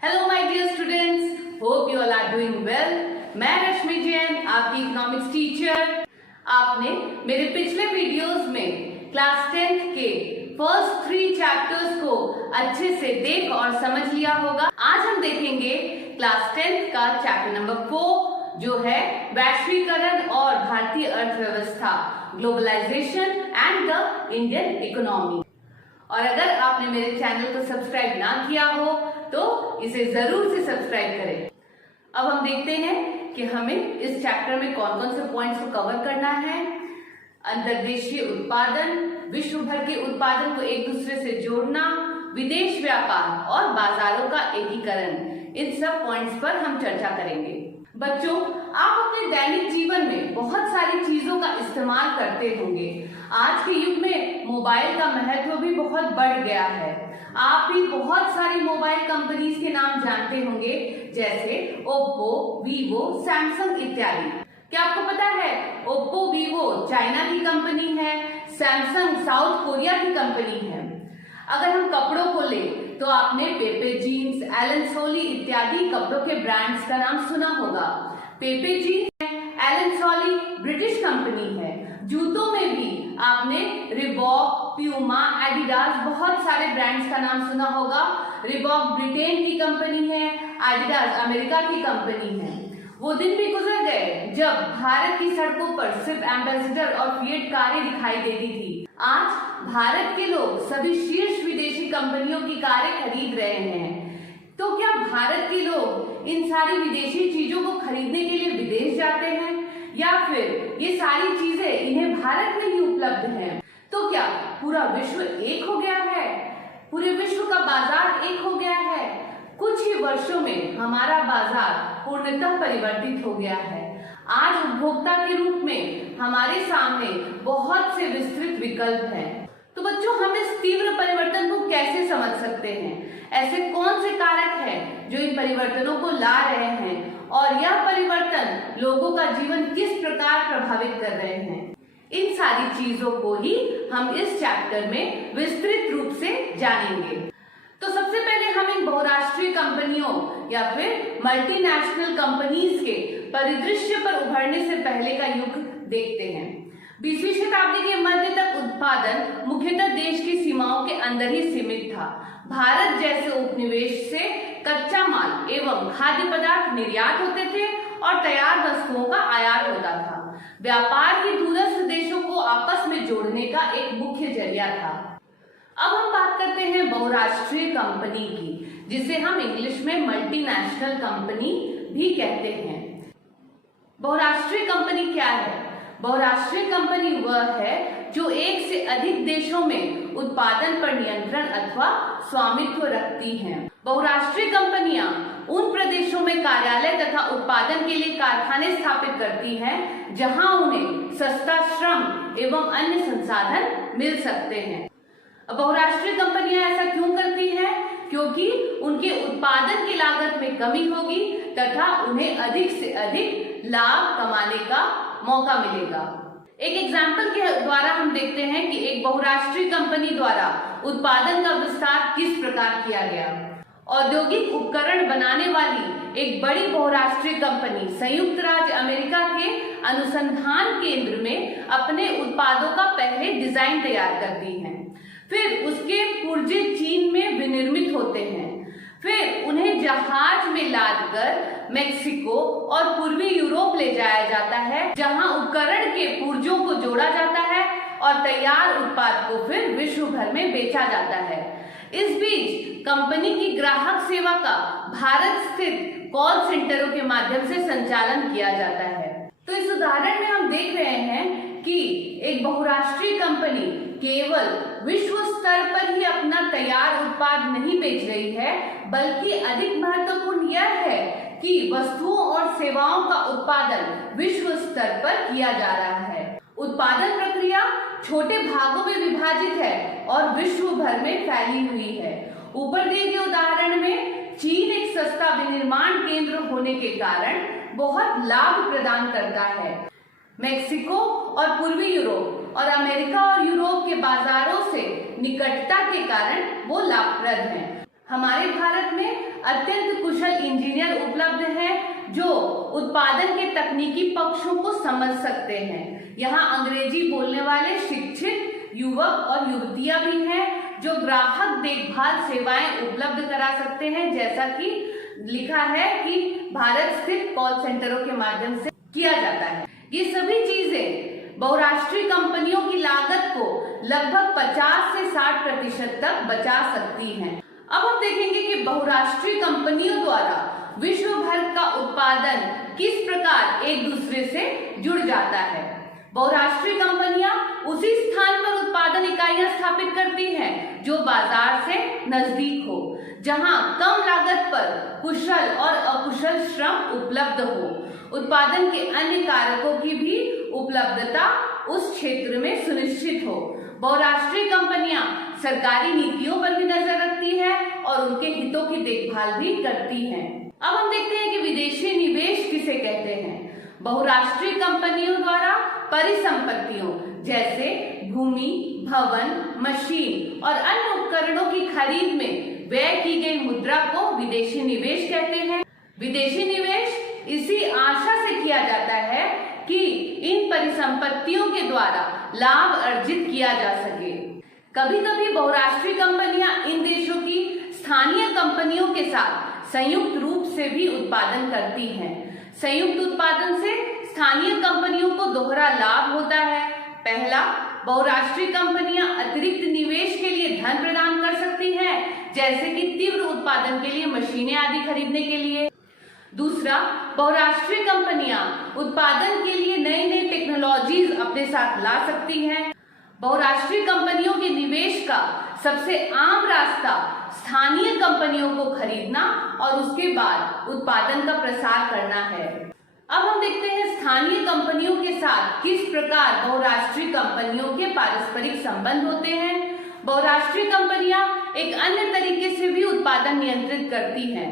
Hello my dear students, hope you all are doing well. मैं रश्मि जैन, आपकी economics teacher. आपने मेरे पिछले वीडियोस में क्लास 10th के फर्स्ट 3 चैप्टर्स को अच्छे से देख और समझ लिया होगा। आज हम देखेंगे क्लास 10th का चैप्टर नंबर 4 जो है वैश्वीकरण और भारतीय अर्थव्यवस्था, globalization and the Indian economy. और अगर आपने मेरे चैनल को सब्सक्राइब ना किया हो तो इसे जरूर से सब्सक्राइब करें। अब हम देखते हैं कि हमें इस चैप्टर में कौन कौन से पॉइंट्स को कवर करना है। अंतर्देशीय उत्पादन, विश्व भर के उत्पादन को एक दूसरे से जोड़ना, विदेश व्यापार और बाजारों का एकीकरण, इन सब पॉइंट्स पर हम चर्चा करेंगे। बच्चों, आप अपने दैनिक जीवन में बहुत सारी चीजों का इस्तेमाल करते होंगे। आज के युग में मोबाइल का महत्व भी बहुत बढ़ गया है। आप भी बहुत सारी मोबाइल कंपनीज के नाम जानते होंगे, जैसे ओप्पो, वीवो, सैमसंग इत्यादि। क्या आपको पता है ओप्पो, वीवो चाइना की कंपनी है, सैमसंग साउथ कोरिया की कंपनी है। अगर हम कपड़ों को लें तो आपने पेपे जीन्स, एलन सोली इत्यादि कपड़ों के ब्रांड्स का नाम सुना होगा। पेपे जीन्स है, एलन सोली ब्रिटिश कंपनी है। जूतों में भी आपने रिबॉक, प्यूमा, एडिडास, बहुत सारे ब्रांड्स का नाम सुना होगा। रिबॉक ब्रिटेन की कंपनी है, एडिडास अमेरिका की कंपनी है। वो दिन भी गुजर गए जब भारत की सड़कों पर सिर्फ एम्बेसडर और फिएट कारें दिखाई देती थी। आज भारत के लोग सभी शीर्ष विदेशी कंपनियों की कारें खरीद रहे हैं। तो क्या भारत के लोग इन सारी विदेशी चीजों को खरीदने के लिए विदेश जाते हैं, या फिर ये सारी चीजें इन्हें भारत में ही उपलब्ध हैं? तो क्या पूरा विश्व एक हो गया है? पूरे विश्व का बाजार एक हो गया है? कुछ ही वर्षों में हमारा बाजार पूर्णतः परिवर्तित हो गया है। आज उपभोक्ता के रूप में हमारे सामने बहुत से विस्तृत विकल्प हैं। तो बच्चों, हम इस तीव्र परिवर्तन को कैसे समझ सकते हैं? ऐसे कौन से कारक हैं जो इन परिवर्तनों को ला रहे हैं, और यह परिवर्तन लोगों का जीवन किस प्रकार प्रभावित कर रहे हैं? इन सारी चीजों को ही हम इस चैप्टर में विस्तृत रूप से जानेंगे। तो सबसे पहले हम इन बहुराष्ट्रीय कंपनियों या फिर मल्टीनेशनल कंपनीज के परिदृश्य पर उभरने से पहले का युग देखते हैं। 20वीं शताब्दी के मध्य तक उत्पादन मुख्यतः देश की सीमाओं के अंदर ही सीमित था। भारत जैसे उपनिवेश से कच्चा माल एवं खाद्य पदार्थ निर्यात होते थे और तैयार वस्तुओं का आयात होता था। व्यापार की दूरस्थ देशों को आपस में जोड़ने का एक मुख्य जरिया था। अब हम बात करते हैं बहुराष्ट्रीय कंपनी की, जिसे हम इंग्लिश में मल्टीनेशनल कंपनी भी कहते हैं। बहुराष्ट्रीय कंपनी क्या है? बहुराष्ट्रीय कंपनी वह है जो एक से अधिक देशों में उत्पादन पर नियंत्रण अथवा स्वामित्व रखती हैं। बहुराष्ट्रीय कंपनियां उन प्रदेशों में कार्यालय तथा उत्पादन के लिए कारखाने स्थापित करती हैं जहां उन्हें सस्ता श्रम एवं अन्य संसाधन मिल सकते हैं। बहुराष्ट्रीय कंपनियां ऐसा क्यों करती हैं? क्योंकि उनके उत्पादन की लागत में कमी होगी तथा उन्हें अधिक से अधिक लाभ कमाने का मौका मिलेगा। एक एग्जाम्पल के द्वारा हम देखते हैं कि एक बहुराष्ट्रीय कंपनी द्वारा उत्पादन का विस्तार किस प्रकार किया गया। औद्योगिक उपकरण बनाने वाली एक बड़ी बहुराष्ट्रीय कंपनी संयुक्त राज्य अमेरिका के अनुसंधान केंद्र में अपने उत्पादों का पहले डिजाइन तैयार करती है। फिर उसके पुर्जे चीन में विनिर्मित होते हैं। फिर उन्हें जहाज में लादकर मेक्सिको और पूर्वी यूरोप ले जाया जाता है, जहां उपकरण के पुर्जों को जोड़ा जाता है और तैयार उत्पाद को फिर विश्व भर में बेचा जाता है। इस बीच कंपनी की ग्राहक सेवा का भारत स्थित कॉल सेंटरों के माध्यम से संचालन किया जाता है। तो इस उदाहरण में हम देख रहे हैं कि एक बहुराष्ट्रीय कंपनी केवल विश्व स्तर पर ही अपना तैयार उत्पाद नहीं बेच रही है, बल्कि अधिक महत्वपूर्ण यह है कि वस्तुओं और सेवाओं का उत्पादन विश्व स्तर पर किया जा रहा है। उत्पादन प्रक्रिया छोटे भागों में विभाजित है और विश्व भर में फैली हुई है। ऊपर दिए गए उदाहरण में चीन एक सस्ता विनिर्माण केंद्र होने के कारण बहुत लाभ प्रदान करता है। मेक्सिको और पूर्वी यूरोप और अमेरिका और यूरोप के बाजारों से निकटता के कारण वो लाभप्रद हैं। हमारे भारत में अत्यंत कुशल इंजीनियर उपलब्ध हैं जो उत्पादन के तकनीकी पक्षों को समझ सकते हैं। यहाँ अंग्रेजी बोलने वाले शिक्षित युवक और युवतियां भी हैं जो ग्राहक देखभाल सेवाएं उपलब्ध करा सकते हैं, जैसा कि लिखा है कि भारत स्थित कॉल सेंटरों के माध्यम से किया जाता है। ये सभी चीजें बहुराष्ट्रीय कंपनियों की लागत को लगभग 50 से 60% तक बचा सकती हैं। अब हम देखेंगे कि बहुराष्ट्रीय कंपनियों द्वारा विश्व भर का उत्पादन किस प्रकार एक दूसरे से जुड़ जाता है। बहुराष्ट्रीय कंपनियां उसी स्थान पर उत्पादन इकाइयां स्थापित करती हैं जो बाजार से नजदीक हो, जहां कम लागत पर कुशल और अकुशल श्रम उपलब्ध हो। उत्पादन के अन्य कारकों की भी उपलब्धता उस क्षेत्र में सुनिश्चित हो। बहुराष्ट्रीय कंपनियां सरकारी नीतियों पर भी नजर रखती है और उनके हितों की देखभाल भी करती हैं। अब हम देखते हैं कि विदेशी निवेश किसे कहते हैं। बहुराष्ट्रीय कंपनियों द्वारा परिसंपत्तियों जैसे भूमि, भवन, मशीन और अन्य उपकरणों की खरीद में व्यय की गई मुद्रा को विदेशी निवेश कहते हैं। विदेशी निवेश इसी आशा से किया जाता है कि इन परिसंपत्तियों के द्वारा लाभ अर्जित किया जा सके। कभी कभी बहुराष्ट्रीय कंपनियां इन देशों की स्थानीय कंपनियों के साथ संयुक्त रूप से भी उत्पादन करती हैं। संयुक्त उत्पादन से स्थानीय कंपनियों को दोहरा लाभ होता है। पहला, बहुराष्ट्रीय कंपनियां अतिरिक्त निवेश के लिए धन प्रदान कर सकती हैं, जैसे कि तीव्र उत्पादन के लिए मशीनें आदि खरीदने के लिए। दूसरा, बहुराष्ट्रीय कंपनियां उत्पादन के लिए नई नई टेक्नोलॉजीज अपने साथ ला सकती हैं। बहुराष्ट्रीय कंपनियों के निवेश का सबसे आम रास्ता स्थानीय कंपनियों को खरीदना और उसके बाद उत्पादन का प्रसार करना है। अब हम देखते हैं स्थानीय कंपनियों के साथ किस प्रकार बहुराष्ट्रीय कंपनियों के पारस्परिक संबंध होते हैं। बहुराष्ट्रीय कंपनियां एक अन्य तरीके से भी उत्पादन नियंत्रित करती हैं।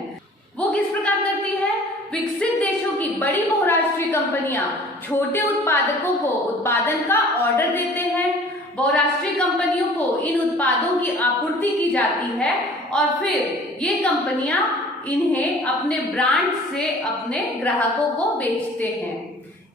वो किस प्रकार करती है? विकसित देशों की बड़ी बहुराष्ट्रीय कंपनियां छोटे उत्पादकों को उत्पादन का ऑर्डर देते हैं। बहुराष्ट्रीय कंपनियों को इन उत्पादों की आपूर्ति की जाती है और फिर ये कंपनियां इन्हें अपने ब्रांड से अपने ग्राहकों को बेचते हैं।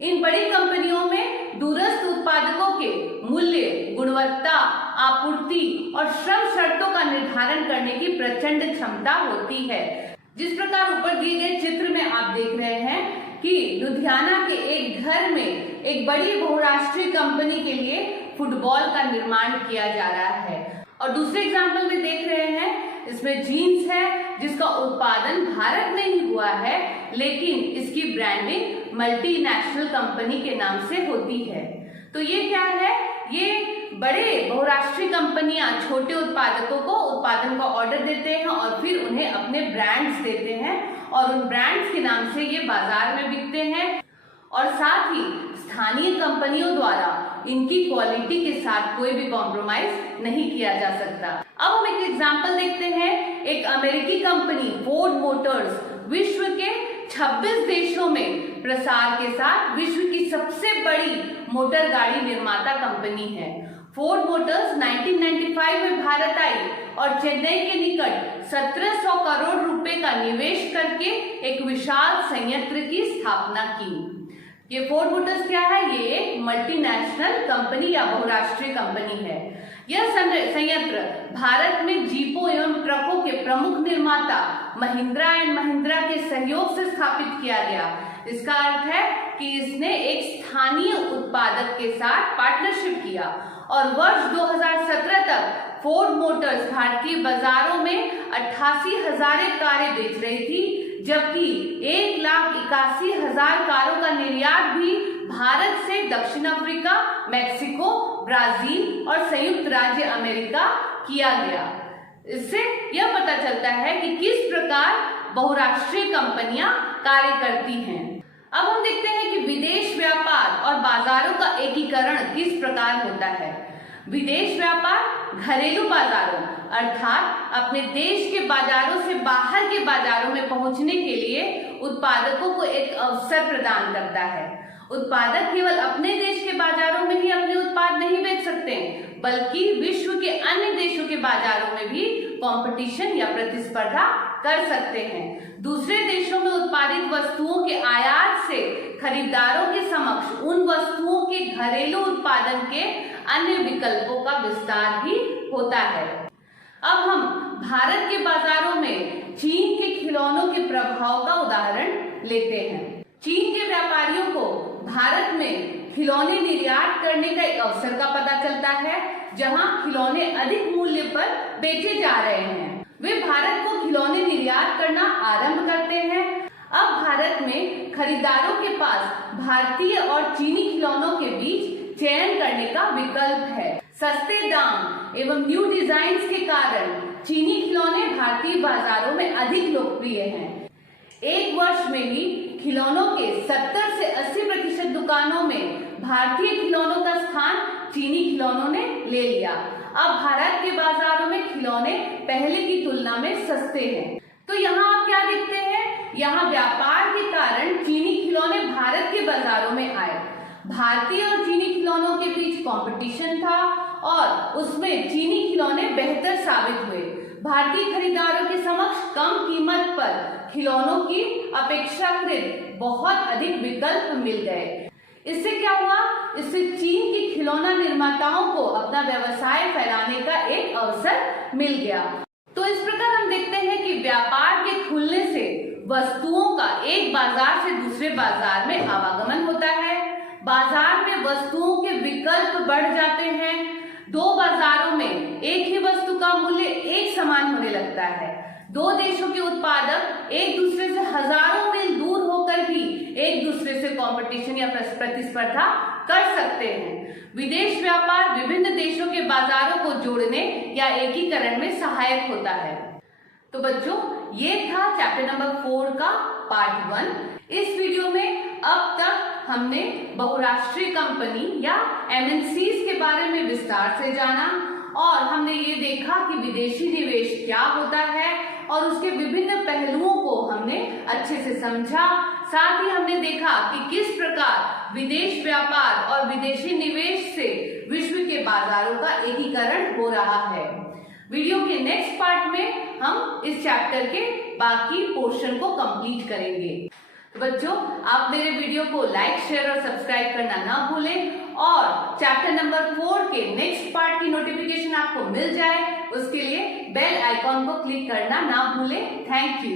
इन बड़ी कंपनियों में दूरस्थ उत्पादकों के मूल्य, गुणवत्ता, आपूर्ति और श्रम शर्तों का निर्धारण करने की प्रचंड क्षमता होती है। जिस प्रकार ऊपर दिए गए चित्र में आप देख रहे हैं कि लुधियाना के एक घर में एक बड़ी बहुराष्ट्रीय कंपनी के लिए फुटबॉल का निर्माण किया जा रहा है। और दूसरे एग्जाम्पल में देख रहे हैं, इसमें जीन्स है जिसका उत्पादन भारत में ही हुआ है, लेकिन इसकी ब्रांडिंग मल्टीनेशनल कंपनी के नाम से होती है। तो ये क्या है? ये बड़े बहुराष्ट्रीय कंपनियां छोटे उत्पादकों को उत्पादन का ऑर्डर देते हैं और फिर उन्हें अपने ब्रांड्स देते हैं और उन ब्रांड्स के नाम से ये बाजार में बिकते हैं और साथ ही स्थानीय कंपनियों द्वारा इनकी क्वालिटी के साथ कोई भी कॉम्प्रोमाइज नहीं किया जा सकता। अब हम एक एग्जांपल देखते हैं। एक अमेरिकी कंपनी फोर्ड मोटर्स विश्व के 26 देशों में प्रसार के साथ विश्व की सबसे बड़ी मोटर गाड़ी निर्माता कंपनी है। फोर्ड मोटर्स 1995 में भारत आई और चेन्नई के निकट 1700 करोड़ रुपए का निवेश करके एक विशाल संयंत्र की स्थापना की। ये फोर्ड मोटर्स क्या है? ये एक मल्टीनेशनल कंपनी या बहुराष्ट्रीय कंपनी है। यह संयंत्र भारत में जीपों एवं ट्रकों के प्रमुख निर्माता महिंद्रा एंड महिंद्रा के सहयोग से स्थापित किया गया। इसका अर्थ है कि इसने एक स्थानीय उत्पादक के साथ पार्टनरशिप किया और वर्ष 2017 तक फोर्ड मोटर्स भारतीय बाजारों में 88,000 कारें बेच रही थी, जबकि 1,81,000 कारों का निर्यात भी भारत से दक्षिण अफ्रीका, मेक्सिको, ब्राजील और संयुक्त राज्य अमेरिका किया गया। इससे यह पता चलता है कि किस प्रकार बहुराष्ट्रीय कंपनियां कार्य करती हैं। अब हम देखते हैं कि विदेश व्यापार और बाजारों का एकीकरण किस प्रकार होता है। विदेश व्यापार घरेलू बाजारों अर्थात अपने देश के बाजारों से बाहर के बाजारों में पहुंचने के लिए उत्पादकों को एक अवसर प्रदान करता है। उत्पादक केवल अपने देश के बाजारों में ही अपने उत्पाद नहीं बेच सकते, बल्कि विश्व के अन्य देशों के बाजारों में भी कंपटीशन या प्रतिस्पर्धा कर सकते हैं। दूसरे देशों में उत्पादित वस्तुओं के आयात से खरीदारों के समक्ष उन वस्तुओं के घरेलू उत्पादन के अन्य विकल्पों का विस्तार भी होता है। अब हम भारत के बाजारों में चीन के खिलौनों के प्रभाव का उदाहरण लेते हैं। चीन के व्यापारियों को भारत में खिलौने निर्यात करने का एक अवसर का पता चलता है, जहां खिलौने अधिक मूल्य पर बेचे जा रहे हैं। वे भारत को खिलौने निर्यात करना आरंभ करते हैं। अब भारत में खरीदारों के पास भारतीय और चीनी खिलौनों के बीच चयन करने का विकल्प है। सस्ते दाम एवं न्यू डिजाइन्स के कारण चीनी खिलौने भारतीय बाजारों में अधिक लोकप्रिय हैं। एक वर्ष में ही खिलौनों के 70 से 80% दुकानों में भारतीय खिलौनों का स्थान चीनी खिलौनों ने ले लिया। अब भारत के बाजारों में खिलौने पहले की तुलना में सस्ते हैं। तो यहाँ आप क्या देखते हैं, यहाँ व्यापार के कारण चीनी खिलौने भारत के बाजारों में आए। भारतीय और चीनी खिलौनों के बीच कंपटीशन था और उसमें चीनी खिलौने बेहतर साबित हुए। भारतीय खरीदारों के समक्ष कम कीमत पर खिलौनों की अपेक्षाकृत बहुत अधिक विकल्प मिल गए। इससे क्या हुआ, इससे चीन के खिलौना निर्माताओं को अपना व्यवसाय फैलाने का एक अवसर मिल गया। तो इस प्रकार हम देखते हैं कि व्यापार के खुलने से वस्तुओं का एक बाजार से दूसरे बाजार में आवागमन होता है। बाजार में वस्तुओं के विकल्प बढ़ जाते हैं। दो बाजारों में एक ही वस्तु का मूल्य एक समान होने लगता है। दो देशों के उत्पादक एक दूसरे से हजारों मील दूर होकर भी एक दूसरे से कंपटीशन या प्रतिस्पर्धा कर सकते हैं। विदेश व्यापार विभिन्न देशों के बाजारों को जोड़ने या एकीकरण में सहायक होता है। तो बच्चों, ये था चैप्टर नंबर 4 का पार्ट 1। इस वीडियो में अब तक हमने बहुराष्ट्रीय कंपनी या MNCs के बारे में विस्तार से जाना और हमने ये देखा कि विदेशी निवेश क्या होता है और उसके विभिन्न पहलुओं को हमने अच्छे से समझा। साथ ही हमने देखा कि किस प्रकार विदेश व्यापार और विदेशी निवेश से विश्व के बाजारों का एकीकरण हो रहा है। वीडियो के नेक्स्ट पार्ट में हम इस चैप्टर के बाकी पोर्शन को कंप्लीट करेंगे। बच्चों, आप मेरे वीडियो को लाइक, शेयर और सब्सक्राइब करना ना भूलें और चैप्टर नंबर 4 के नेक्स्ट पार्ट की नोटिफिकेशन आपको मिल जाए, उसके लिए बेल आइकॉन को क्लिक करना ना भूलें। Thank you.